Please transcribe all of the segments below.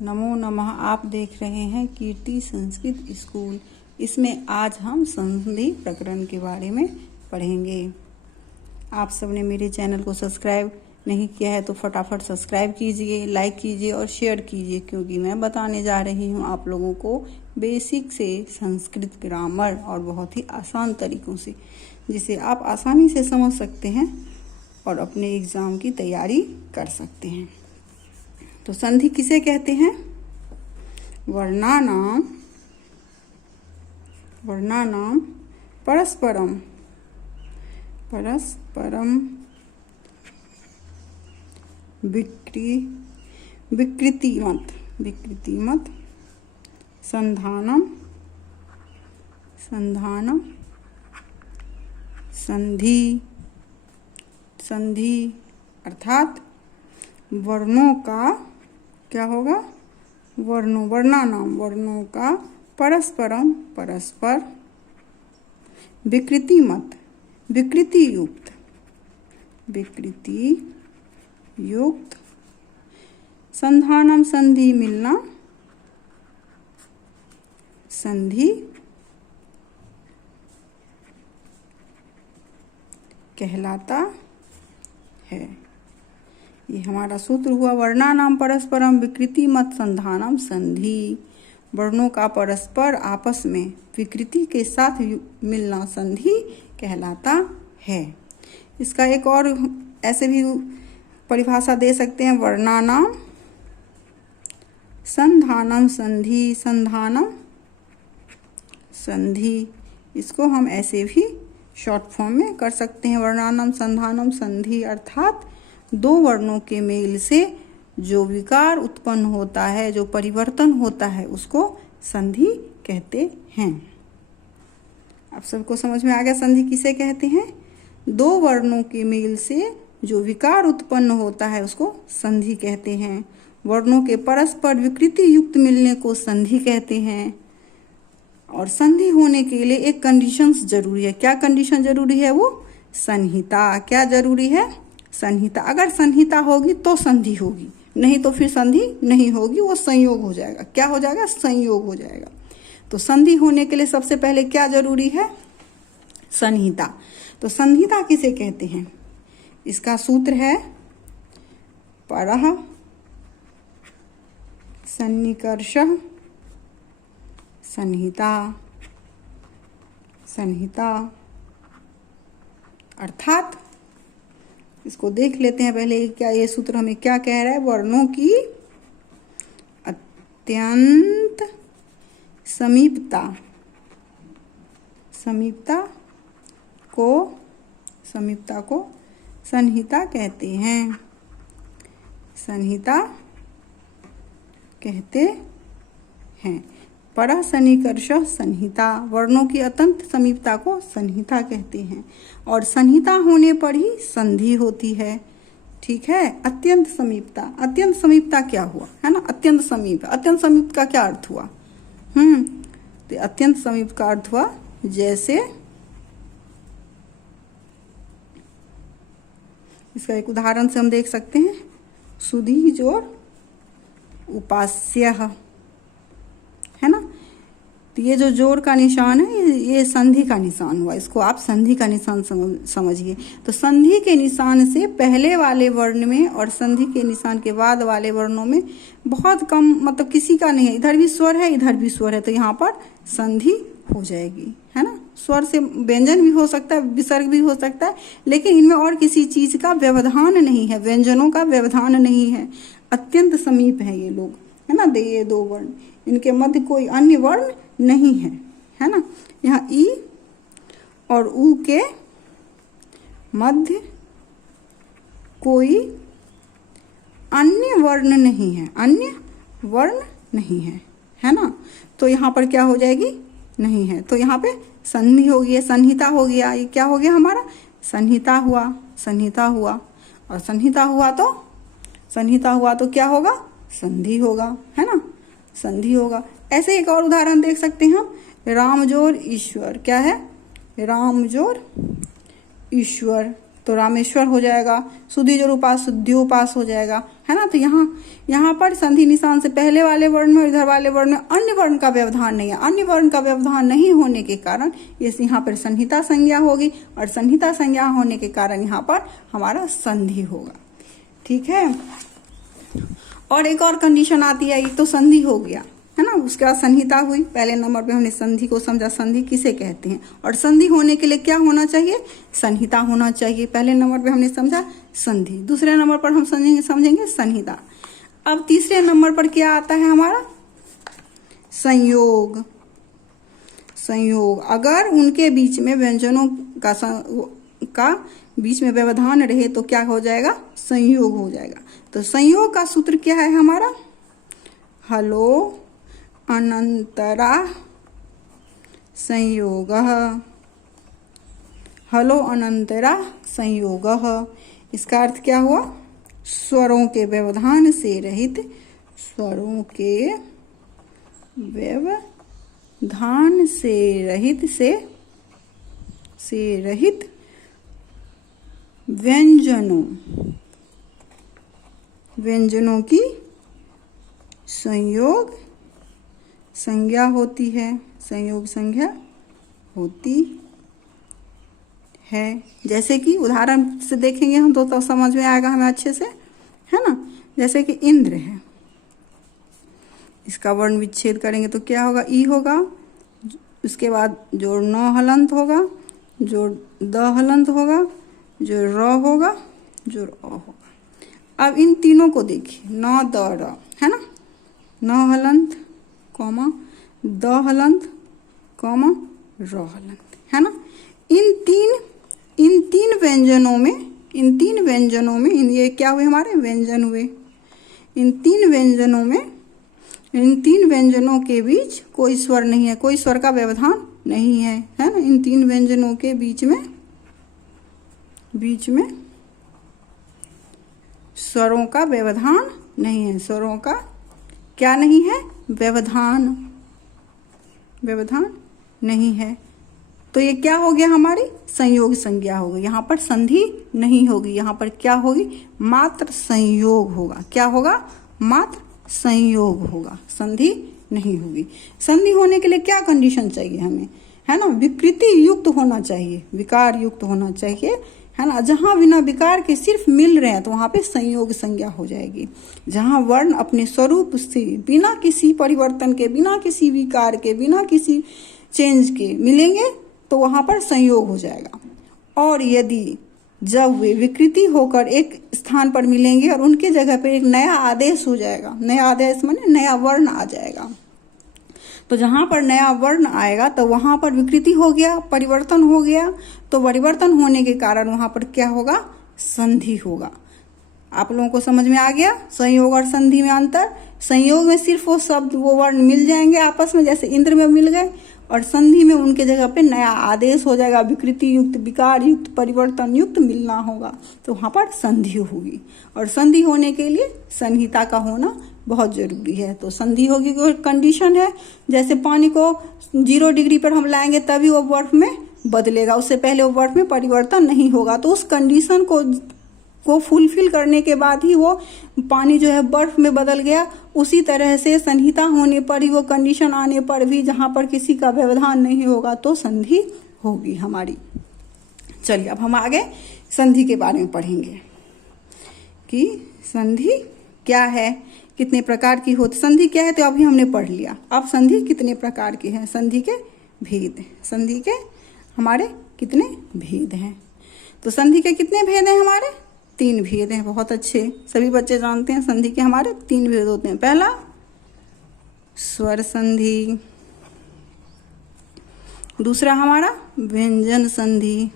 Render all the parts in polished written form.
नमो नमः। आप देख रहे हैं कीर्ति संस्कृत स्कूल। इसमें आज हम संधि प्रकरण के बारे में पढ़ेंगे। आप सबने मेरे चैनल को सब्सक्राइब नहीं किया है तो फटाफट सब्सक्राइब कीजिए, लाइक कीजिए और शेयर कीजिए, क्योंकि मैं बताने जा रही हूँ आप लोगों को बेसिक से संस्कृत ग्रामर और बहुत ही आसान तरीकों से, जिसे आप आसानी से समझ सकते हैं और अपने एग्ज़ाम की तैयारी कर सकते हैं। तो संधि किसे कहते हैं? वर्णानाम परस्परम विकृतिमत संधानम संधि अर्थात वर्णों का क्या होगा? वर्णों का परस्पर विकृति युक्त संधानम संधि मिलना, संधि कहलाता है। ये हमारा सूत्र हुआ। वर्णानाम परस्परम विकृति मत संधानम संधि। वर्णों का परस्पर आपस में विकृति के साथ मिलना संधि कहलाता है। इसका एक और ऐसे भी परिभाषा दे सकते हैं, वर्णानाम संधानम संधि। इसको हम ऐसे भी शॉर्ट फॉर्म में कर सकते हैं। वर्णानाम संधानम संधि अर्थात दो वर्णों के मेल से जो विकार उत्पन्न होता है, जो परिवर्तन होता है, उसको संधि कहते हैं। आप सबको समझ में आ गया संधि किसे कहते हैं? दो वर्णों के मेल से जो विकार उत्पन्न होता है उसको संधि कहते हैं। वर्णों के परस्पर विकृति युक्त मिलने को संधि कहते हैं। और संधि होने के लिए एक कंडीशन जरूरी है। क्या कंडीशन जरूरी है? वो संहिता। क्या जरूरी है? संहिता। अगर संहिता होगी तो संधि होगी, नहीं तो फिर संधि नहीं होगी, वो संयोग हो जाएगा। क्या हो जाएगा? संयोग हो जाएगा। तो संधि होने के लिए सबसे पहले क्या जरूरी है? संहिता। तो संहिता किसे कहते हैं? इसका सूत्र है परः सन्निकर्षः संहिता अर्थात इसको देख लेते हैं पहले। क्या ये सूत्र हमें क्या कह रहा है? वर्णों की अत्यंत समीपता को संहिता कहते हैं। संहिता कहते हैं। परः सन्निकर्ष संहिता। वर्णों की अत्यंत समीपता को संहिता कहते हैं। और संहिता होने पर ही संधि होती है। ठीक है। अत्यंत समीपता क्या हुआ? है ना, अत्यंत समीप का क्या अर्थ हुआ? तो अत्यंत समीप का अर्थ हुआ जैसे, इसका एक उदाहरण से हम देख सकते हैं। सुधी जोड़ उपास्य है ना। तो ये जो जोड़ का निशान है ये संधि का निशान हुआ। इसको आप संधि का निशान समझिए। तो संधि के निशान से पहले वाले वर्ण में और संधि के निशान के बाद वाले वर्णों में बहुत कम, मतलब किसी का नहीं है। इधर भी स्वर है, इधर भी स्वर है, तो यहाँ पर संधि हो जाएगी, है ना। स्वर से व्यंजन भी हो सकता है, विसर्ग भी हो सकता है, लेकिन इनमें और किसी चीज का व्यवधान नहीं है, व्यंजनों का व्यवधान नहीं है। अत्यंत समीप है ये लोग, है ना। ये दो वर्ण, इनके मध्य कोई अन्य वर्ण नहीं है ना। यहाँ ई और ऊ के मध्य कोई अन्य वर्ण नहीं है ना। तो यहाँ पर क्या हो जाएगी? नहीं है। तो यहाँ पे संधि हो गई, संहिता हो गया। ये क्या हो गया हमारा? संहिता हुआ। और संहिता हुआ तो क्या होगा? संधि होगा, है ना। संधि होगा। ऐसे एक और उदाहरण देख सकते हैं हम। राम जोड़ ईश्वर। क्या है? राम जोड़ ईश्वर। तो रामेश्वर हो जाएगा, सुधी जोड़ उपास शुद्धियोपास हो जाएगा, है ना। तो यहाँ पर संधि निशान से पहले वाले वर्ण में, इधर वाले वर्ण में अन्य वर्ण का व्यवधान नहीं है। अन्य वर्ण का व्यवधान नहीं होने के कारण इस यहाँ पर संहिता संज्ञा होगी, और संहिता संज्ञा होने के कारण यहाँ पर हमारा संधि होगा। ठीक है। और एक और कंडीशन आती है, एक तो संधि हो गया, है ना, उसके बाद संहिता हुई। पहले नंबर पे हमने संधि को समझा, संधि किसे कहते हैं, और संधि होने के लिए क्या होना चाहिए, संहिता होना चाहिए। पहले नंबर पे हमने समझा संधि, दूसरे नंबर पर हम समझेंगे संहिता। अब तीसरे नंबर पर क्या आता है हमारा, संयोग। संयोग, अगर उनके बीच में व्यंजनों का बीच में व्यवधान रहे तो क्या हो जाएगा, संयोग हो जाएगा। तो संयोग का सूत्र क्या है हमारा, हलो अनंतरा संयोगः। हलो अनंतरा संयोगः, इसका अर्थ क्या हुआ, स्वरों के व्यवधान से रहित, स्वरों के व्यवधान से रहित व्यंजनों की संयोग संज्ञा होती है, संयोग संज्ञा होती है। जैसे कि उदाहरण से देखेंगे हम तो समझ में आएगा हमें अच्छे से, है ना। जैसे कि इंद्र है, इसका वर्ण विच्छेद करेंगे तो क्या होगा, ई होगा, उसके बाद जोड़ न हलंत होगा, जोड़ द हलंत होगा, जोड़ र होगा, जोड़ अ होगा। अब इन तीनों को देखिए, न द र, है ना, न हलंत कॉमा द हलंत कॉमा र हलंत, है ना। इन तीन व्यंजनों में ये क्या हुए, हमारे व्यंजन हुए। इन तीन व्यंजनों के बीच कोई स्वर नहीं है, कोई स्वर का व्यवधान नहीं है, है ना। इन तीन व्यंजनों के बीच में स्वरों का व्यवधान नहीं है, स्वरों का क्या नहीं है, व्यवधान नहीं है। तो ये क्या हो गया, हमारी संयोग संज्ञा होगी। यहाँ पर संधि नहीं होगी, यहाँ पर क्या होगी, मात्र संयोग होगा। क्या होगा, मात्र संयोग होगा, संधि नहीं होगी। संधि होने के लिए क्या कंडीशन चाहिए हमें, है ना, विकृति युक्त होना चाहिए, विकार युक्त होना चाहिए, है ना। जहां बिना विकार के सिर्फ मिल रहे हैं तो वहां पे संयोग संज्ञा हो जाएगी। जहां वर्ण अपने स्वरूप से बिना किसी परिवर्तन के, बिना किसी विकार के, बिना किसी चेंज के मिलेंगे तो वहां पर संयोग हो जाएगा। और यदि जब वे विकृति होकर एक स्थान पर मिलेंगे और उनके जगह पर एक नया आदेश हो जाएगा, नया आदेश माने नया वर्ण आ जाएगा, तो जहां पर नया वर्ण आएगा तो वहां पर विकृति हो गया, परिवर्तन हो गया। तो परिवर्तन होने के कारण वहां पर क्या होगा, संधि होगा। आप लोगों को समझ में आ गया संयोग और संधि में अंतर। संयोग में सिर्फ वो शब्द, वो वर्ण मिल जाएंगे आपस में, जैसे इंद्र में मिल गए, और संधि में उनके जगह पे नया आदेश हो जाएगा, विकृति युक्त, विकार युक्त, परिवर्तन युक्त मिलना होगा, तो वहां पर संधि होगी। और संधि होने के लिए संहिता का होना बहुत जरूरी है। तो संधि होगी, कोई कंडीशन है, जैसे पानी को 0 डिग्री पर हम लाएंगे तभी वो बर्फ में बदलेगा, उससे पहले वो बर्फ में परिवर्तन नहीं होगा। तो उस कंडीशन को फुलफिल करने के बाद ही वो पानी जो है बर्फ में बदल गया। उसी तरह से संहिता होने पर ही, वो कंडीशन आने पर भी, जहां पर किसी का व्यवधान नहीं होगा तो संधि होगी हमारी। चलिए अब हम आगे संधि के बारे में पढ़ेंगे कि संधि क्या है, कितने प्रकार की होती, संधि क्या है तो अभी हमने पढ़ लिया। अब संधि कितने प्रकार की है, संधि के भेद, संधि के हमारे कितने भेद हैं। तो संधि के कितने भेद हैं, हमारे 3 भेद हैं। बहुत अच्छे, सभी बच्चे जानते हैं संधि के हमारे 3 भेद होते हैं। पहला स्वर संधि, दूसरा हमारा व्यंजन संधि,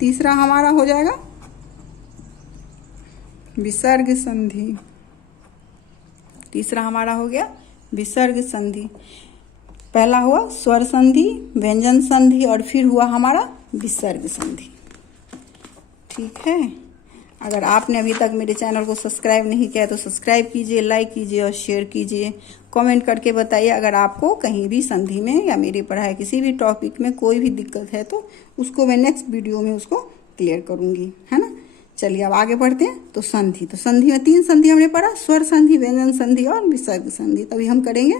तीसरा हमारा हो जाएगा विसर्ग संधि, तीसरा हमारा हो गया विसर्ग संधि। पहला हुआ स्वर संधि, व्यंजन संधि, और फिर हुआ हमारा विसर्ग संधि। ठीक है। अगर आपने अभी तक मेरे चैनल को सब्सक्राइब नहीं किया तो सब्सक्राइब कीजिए, लाइक कीजिए और शेयर कीजिए। कमेंट करके बताइए अगर आपको कहीं भी संधि में या मेरी पढ़ाई किसी भी टॉपिक में कोई भी दिक्कत है तो उसको मैं नेक्स्ट वीडियो में उसको क्लियर करूँगी, है ना। चलिए अब आगे बढ़ते हैं। तो संधि में 3 संधि हमने पढ़ा, स्वर संधि, व्यंजन संधि और विसर्ग संधि। तभी हम करेंगे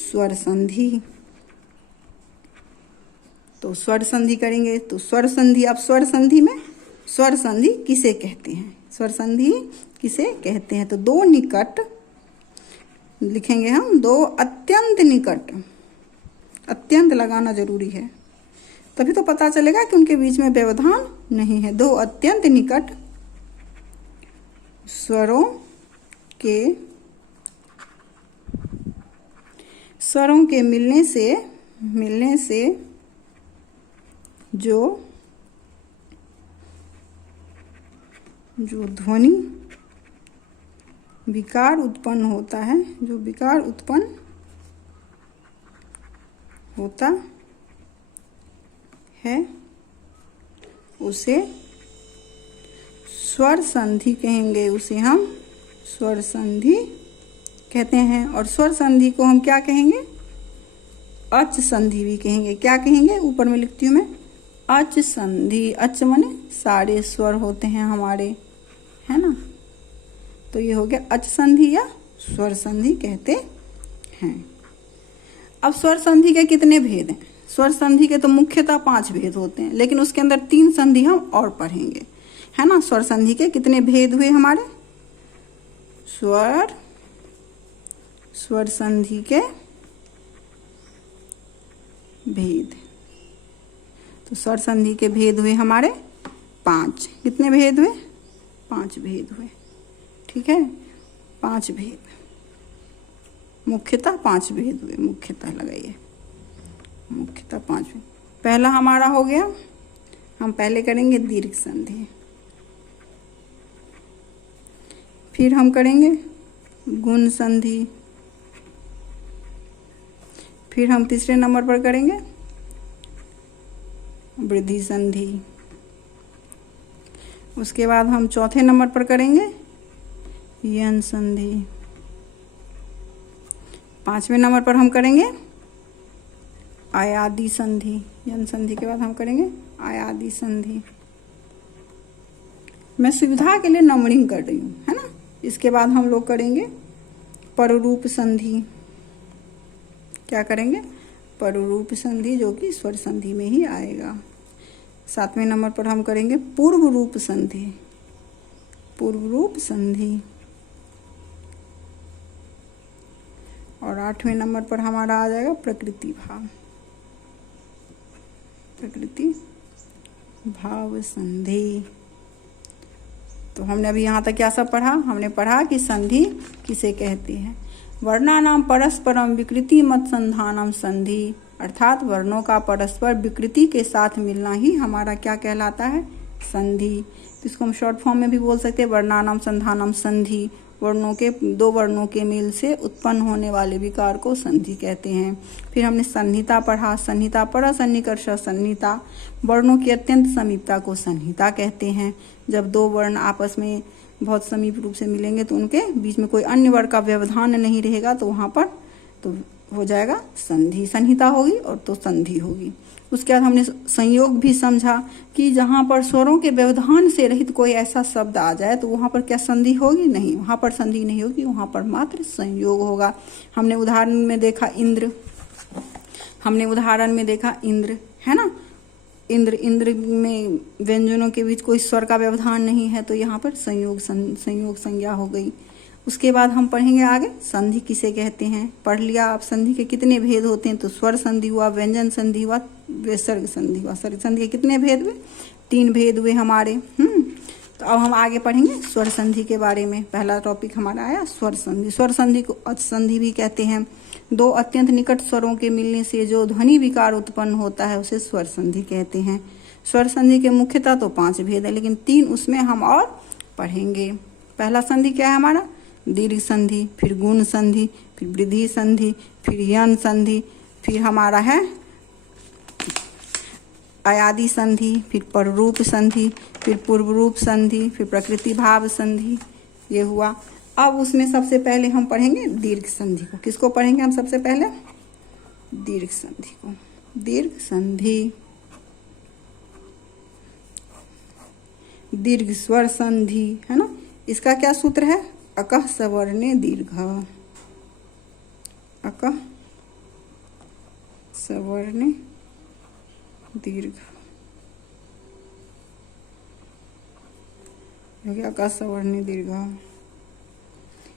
स्वर संधि। तो स्वर संधि करेंगे। तो स्वर संधि, अब स्वर संधि में स्वर संधि किसे कहते हैं, स्वर संधि किसे कहते हैं। तो 2 निकट लिखेंगे हम, 2 अत्यंत निकट, अत्यंत लगाना जरूरी है तभी तो पता चलेगा कि उनके बीच में व्यवधान नहीं है। 2 अत्यंत निकट स्वरों के मिलने से जो ध्वनि विकार उत्पन्न होता है, जो विकार उत्पन्न होता है उसे स्वर संधि कहेंगे, उसे हम स्वर संधि कहते हैं। और स्वर संधि को हम क्या कहेंगे, अच संधि भी कहेंगे। क्या कहेंगे, ऊपर में लिखती हूँ मैं, अच संधि। अच माने सारे स्वर होते हैं हमारे, है ना। तो ये हो गया अच संधि या स्वर संधि कहते हैं। अब स्वर संधि के कितने भेद हैं। स्वर संधि के तो मुख्यतः 5 भेद होते हैं, लेकिन उसके अंदर 3 संधि हम और पढ़ेंगे, है ना। स्वर संधि के कितने भेद हुए हमारे, स्वर संधि के भेद। तो स्वर संधि के भेद हुए हमारे 5। कितने भेद हुए, 5 भेद हुए, ठीक है। 5 भेद, मुख्यतः 5 भेद हुए, मुख्यतः लगाइए, मुख्यतः 5 भेद। पहला हमारा हो गया, हम पहले करेंगे दीर्घ संधि, फिर हम करेंगे गुण संधि, फिर हम तीसरे नंबर पर करेंगे वृद्धि संधि, उसके बाद हम चौथे नंबर पर करेंगे यन संधि, 5वें नंबर पर हम करेंगे आयादी संधि। यन संधि के बाद हम करेंगे आयादी संधि। मैं सुविधा के लिए नंबरिंग कर रही हूँ, है ना। इसके बाद हम लोग करेंगे पररूप संधि। क्या करेंगे, पररूप संधि, जो कि स्वर संधि में ही आएगा। 7वें नंबर पर हम करेंगे पूर्व रूप संधि, पूर्व रूप संधि। और 8वें नंबर पर हमारा आ जाएगा प्रकृति भाव, प्रकृति भाव संधि। तो हमने अभी यहाँ तक क्या सब पढ़ा, हमने पढ़ा कि संधि किसे कहते हैं। वर्णानाम परस्परम विकृति मत संधानम संधि, अर्थात वर्णों का परस्पर विकृति के साथ मिलना ही हमारा क्या कहलाता है, संधि। तो इसको हम शॉर्ट फॉर्म में भी बोल सकते हैं, वर्णानाम संधानम संधि। दो वर्णों के मेल से उत्पन्न होने वाले विकार को संधि कहते हैं। फिर हमने संहिता पढ़ा, संहिता पर सन्निकर्ष संहिता, वर्णों की अत्यंत समीपता को संहिता कहते हैं। जब 2 वर्ण आपस में बहुत समीप रूप से मिलेंगे तो उनके बीच में कोई अन्य वर्ण का व्यवधान नहीं रहेगा, तो वहाँ पर तो हो जाएगा संधि, संहिता होगी और तो संधि होगी। उसके बाद हमने संयोग भी समझा कि जहाँ पर स्वरों के व्यवधान से रहित कोई ऐसा शब्द आ जाए तो वहाँ पर क्या संधि होगी, नहीं, वहाँ पर संधि नहीं होगी, वहाँ पर मात्र संयोग होगा। हमने उदाहरण में देखा इंद्र, इंद्र, है ना। इंद्र में व्यंजनों के बीच कोई स्वर का व्यवधान नहीं है, तो यहाँ पर संयोग संज्ञा हो गई। उसके बाद हम पढ़ेंगे आगे संधि किसे कहते हैं। पढ़ लिया आप संधि के कितने भेद होते हैं, तो स्वर संधि हुआ, व्यंजन संधि हुआ, विसर्ग संधि हुआ। सर्ग के कितने भेद हुए, 3 भेद हुए हमारे। तो अब हम आगे पढ़ेंगे स्वर संधि के बारे में। पहला टॉपिक हमारा आया स्वर संधि। स्वर संधि को अच संधि भी कहते हैं। 2 अत्यंत निकट स्वरों के मिलने से जो ध्वनि विकार उत्पन्न होता है उसे स्वर संधि कहते हैं। स्वर संधि के मुख्यतः तो 5 भेद है, लेकिन 3 उसमें हम और पढ़ेंगे। पहला संधि क्या है हमारा, दीर्घ संधि, फिर गुण संधि, फिर वृद्धि संधि, फिर यन संधि, फिर हमारा है अयादि संधि, फिर पररूप संधि, फिर पूर्व रूप संधि, फिर प्रकृति भाव संधि, ये हुआ। अब उसमें सबसे पहले हम पढ़ेंगे दीर्घ संधि को। किसको पढ़ेंगे हम सबसे पहले? दीर्घ संधि को। दीर्घ संधि, दीर्घ स्वर संधि, है ना। इसका क्या सूत्र है? अकः सवर्णे दीर्घ, अकः सवर्णे दीर्घ, हो गया अकः सवर्णे दीर्घ।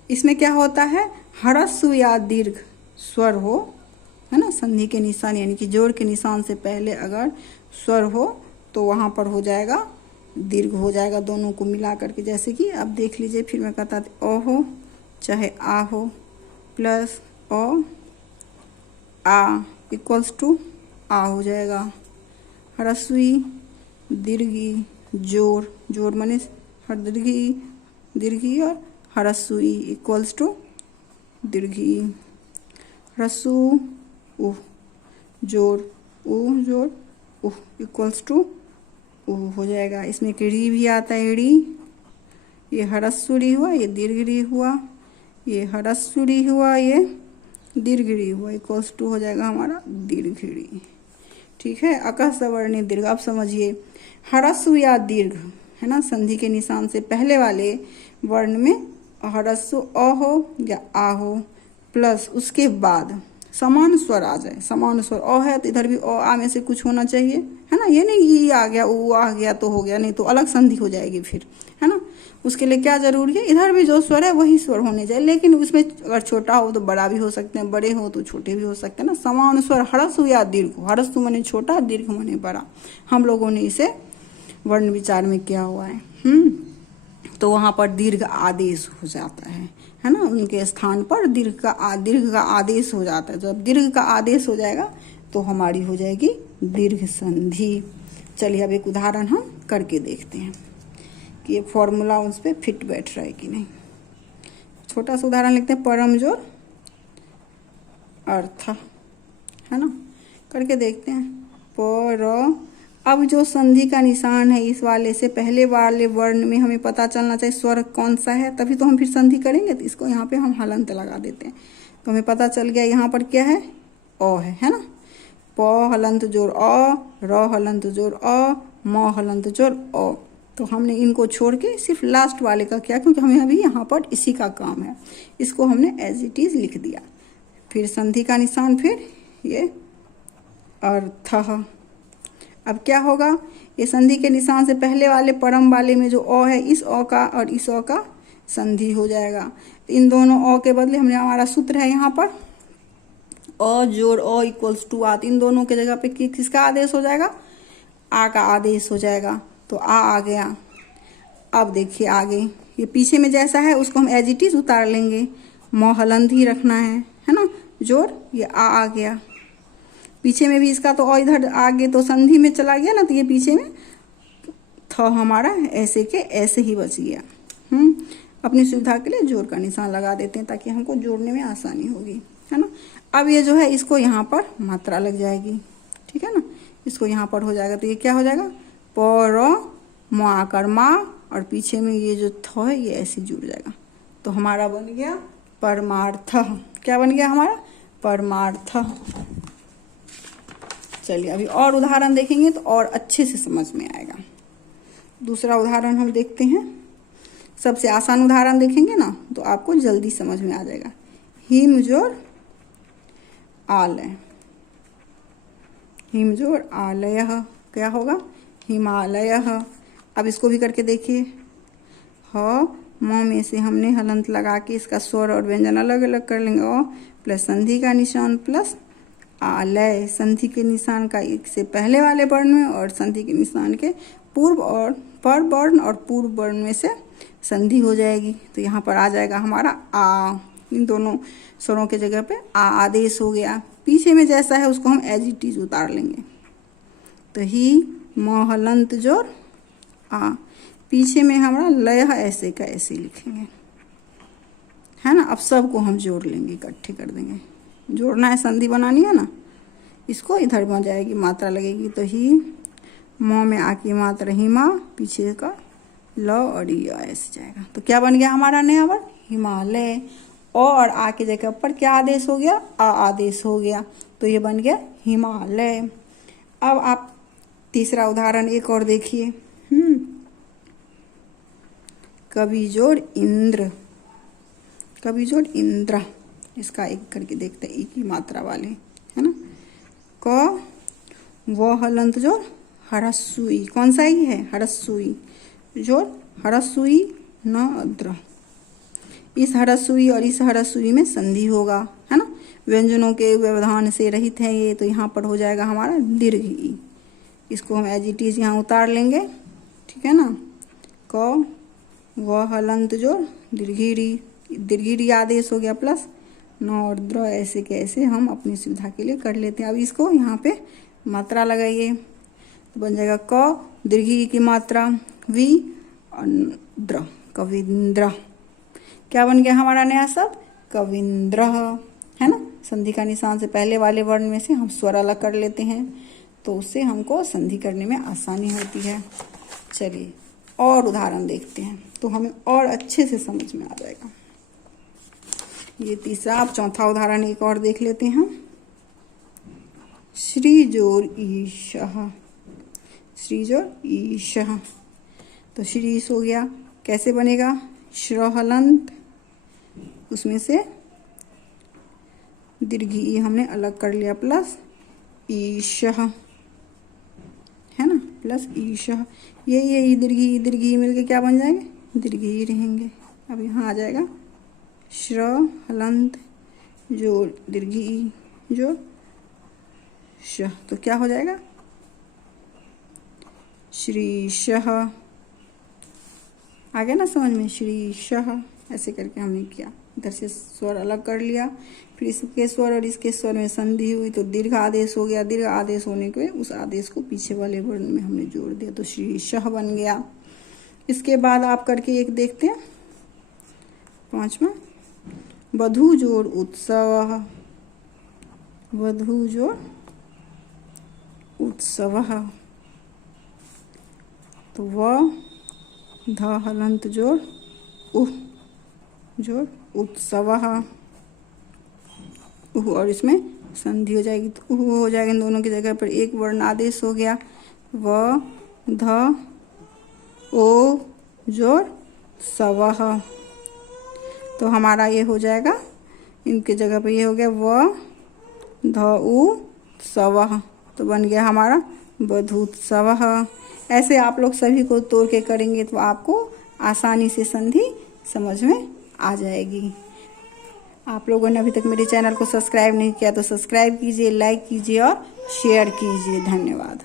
इसमें क्या होता है? ह्रस्व या दीर्घ स्वर हो, है ना, संधि के निशान यानी कि जोड़ के निशान से पहले अगर स्वर हो तो वहाँ पर हो जाएगा दीर्घ हो जाएगा, दोनों को मिला करके। जैसे कि आप देख लीजिए, फिर मैं कहता ओ हो चाहे आ हो, प्लस ओ आ इक्वल्स टू आ हो जाएगा। ह्रस्वी दीर्घी जोड़, जोड़ माने दीर्घी और ह्रस्वी इक्वल्स टू दीर्घी। ह्रस्व उह जोड़ उह इक्वल्स टू उह हो जाएगा। इसमें एक री भी आता है, री, ये ह्रस्व री हुआ, ये दीर्घ री हुआ, ये ह्रस्व री हुआ, ये दीर्घ री हुआ, इक्वल्स टू हो जाएगा हमारा दीर्घ री। ठीक है, अकः सवर्णे दीर्घ। आप समझिए, ह्रस्व या दीर्घ, है ना, संधि के निशान से पहले वाले वर्ण में ह्रस्व अ हो या आ हो, प्लस उसके बाद समान स्वर आ जाए। समान स्वर अ है तो इधर भी अ आ में से कुछ होना चाहिए, है ना। ये नहीं ई आ गया ऊ आ गया तो हो गया, नहीं तो अलग संधि हो जाएगी फिर, है ना। उसके लिए क्या जरूरी है? इधर भी जो स्वर है वही स्वर होने चाहिए, लेकिन उसमें अगर छोटा हो तो बड़ा भी हो सकते हैं, बड़े हो तो छोटे भी हो सकते हैं ना। समान स्वर ह्रस्व या दीर्घ, ह्रस्व माने छोटा, दीर्घ माने बड़ा, हम लोगों ने इसे वर्ण विचार में किया हुआ है। तो वहाँ पर दीर्घ आदेश हो जाता है ना। उनके स्थान पर दीर्घ का आदेश हो जाता है। जब दीर्घ का आदेश हो जाएगा तो हमारी हो जाएगी दीर्घ संधि। चलिए अब एक उदाहरण हम करके देखते हैं कि ये फॉर्मूला उस पर फिट बैठ रहा है कि नहीं। छोटा सा उदाहरण लिखते हैं, परम जोड़ अर्थ, है ना, करके देखते हैं। पर अब जो संधि का निशान है इस वाले से पहले वाले वर्ण में हमें पता चलना चाहिए स्वर कौन सा है, तभी तो हम फिर संधि करेंगे। तो इसको यहाँ पे हम हलंत लगा देते हैं, तो हमें पता चल गया यहाँ पर क्या है, अ है ना। प हलंत जोड़ अ, र हलंत जोड़ अ, म हलंत जोड़ अ। तो हमने इनको छोड़ के सिर्फ लास्ट वाले का किया, क्योंकि हमें अभी यहाँ पर इसी का काम है। इसको हमने एज इट इज लिख दिया। फिर संधि का निशान, फिर ये अर्थ। अब क्या होगा, ये संधि के निशान से पहले वाले परम वाले में जो अ है, इस अ का और इस अ का संधि हो जाएगा। इन दोनों अ के बदले हमने, हमारा सूत्र है यहाँ पर अ जोड़ अ इक्वल्स टू आ। इन दोनों के जगह पे किसका आदेश हो जाएगा? आ का आदेश हो जाएगा। तो आ गया। अब देखिए आगे, ये पीछे में जैसा है उसको हम एज इट इज उतार लेंगे। म हलंत ही रखना है ना, जोड़ ये आ गया। पीछे में भी इसका तो और इधर आगे तो संधि में चला गया ना, तो ये पीछे में थ हमारा ऐसे के ऐसे ही बच गया। अपनी सुविधा के लिए जोड़ का निशान लगा देते हैं ताकि हमको जोड़ने में आसानी होगी, है ना। अब ये जो है इसको यहाँ पर मात्रा लग जाएगी, ठीक है ना। इसको यहाँ पर हो जाएगा, तो ये क्या हो जाएगा, पर म आकर माँ, और पीछे में ये जो थ है ये ऐसे जुड़ जाएगा। तो हमारा बन गया परमार्थ। क्या बन गया हमारा? परमार्थ। चलिए अभी और उदाहरण देखेंगे तो और अच्छे से समझ में आएगा। दूसरा उदाहरण हम देखते हैं। सबसे आसान उदाहरण देखेंगे ना तो आपको जल्दी समझ में आ जाएगा। हिम जोड़ आलय, हिम जोड़ आलय क्या होगा, हिमालय। अब इसको भी करके देखिए। ह म में से हमने हलंत लगा के इसका स्वर और व्यंजन अलग अलग कर लेंगे। अ प्लस संधि का निशान प्लस आलय, संधि के निशान का एक से पहले वाले वर्ण में और संधि के निशान के पूर्व और पर वर्ण और पूर्व वर्ण में से संधि हो जाएगी। तो यहाँ पर आ जाएगा हमारा आ। इन दोनों स्वरों के जगह पे आ आदेश हो गया। पीछे में जैसा है उसको हम एज इट इज उतार लेंगे। तो ही म हलंत जोड़ आ, पीछे में हमारा लय ऐसे का ऐसे लिखेंगे, है ना। अब सबको हम जोड़ लेंगे, इकट्ठे कर देंगे। जोड़ना है, संधि बनानी है ना, इसको इधर बन जाएगी, मात्रा लगेगी। तो ही म में आ की मात्रा हिमा, पीछे का ल और या ऐसे जाएगा। तो क्या बन गया हमारा नया वर्ण? हिमालय। और आ की जगह पर क्या आदेश हो गया? आ आदेश हो गया। तो ये बन गया हिमालय। अब आप तीसरा उदाहरण एक और देखिए। कवि जोड़ इंद्र, कवि जोड़ इंद्र, इसका एक करके देखते हैं, ई की मात्रा वाले, है ना। क व हलंत जोड़ हरस्सुई, कौन सा ही है? हरस्सुई जोड़ हरस्सुई न अद्र। इस हरस्सुई और इस हरस्सुई में संधि होगा, है ना। व्यंजनों के व्यवधान से रहित है ये, तो यहाँ पर हो जाएगा हमारा दीर्घ ई। इसको हम एज इट इज यहाँ उतार लेंगे, ठीक है ना। क व हलंत जोड़ दीर्घी, दीर्घी आदेश हो गया प्लस न और द्र, ऐसे के ऐसे हम अपनी सुविधा के लिए कर लेते हैं। अब इसको यहाँ पे मात्रा लगाइए, तो बन जाएगा क दीर्घी की मात्रा वी और द्र, कविंद्र। क्या बन गया हमारा नया शब्द? कविंद्र, है ना। संधि का निशान से पहले वाले वर्ण में से हम स्वर अलग कर लेते हैं, तो उससे हमको संधि करने में आसानी होती है। चलिए और उदाहरण देखते हैं, तो हमें और अच्छे से समझ में आ जाएगा। ये तीसरा, अब चौथा उदाहरण एक और देख लेते हैं। श्री जोर ईशः, श्री जोर ईशः, तो श्रीश हो गया, कैसे बनेगा? श्र हलंत, उसमें से दीर्घी ई हमने अलग कर लिया प्लस ईशः, है ना, प्लस ईशः। ये दीर्घी मिलके क्या बन जाएंगे? दीर्घी ही रहेंगे। अब यहाँ आ जाएगा श्र हलंत जोड़ दीर्घी ई जोड़ श, तो क्या हो जाएगा? श्रीशः। आ गया ना समझ में? श्रीशः ऐसे करके हमने किया, इधर से स्वर अलग कर लिया, फिर इसके स्वर और इसके स्वर में संधि हुई, तो दीर्घ आदेश हो गया। दीर्घ आदेश होने के उस आदेश को पीछे वाले वर्ण में हमने जोड़ दिया, तो श्रीशः बन गया। इसके बाद आप करके एक देखते हैं, पांचवा, वधू जोड़ उत्सव, वधू जोड़ उत्सव, तो व ध हलंत जोड़ उह जोड़ उत्सव, उह और इसमें संधि हो जाएगी, तो उह हो जाएगा। इन दोनों की जगह पर एक वर्ण आदेश हो गया, व ध ओ जोड़ सवह, तो हमारा ये हो जाएगा, इनके जगह पर ये हो गया व ध उ सवह, तो बन गया हमारा वधूत्सवः। ऐसे आप लोग सभी को तोड़ के करेंगे तो आपको आसानी से संधि समझ में आ जाएगी। आप लोगों ने अभी तक मेरे चैनल को सब्सक्राइब नहीं किया तो सब्सक्राइब कीजिए, लाइक कीजिए और शेयर कीजिए। धन्यवाद।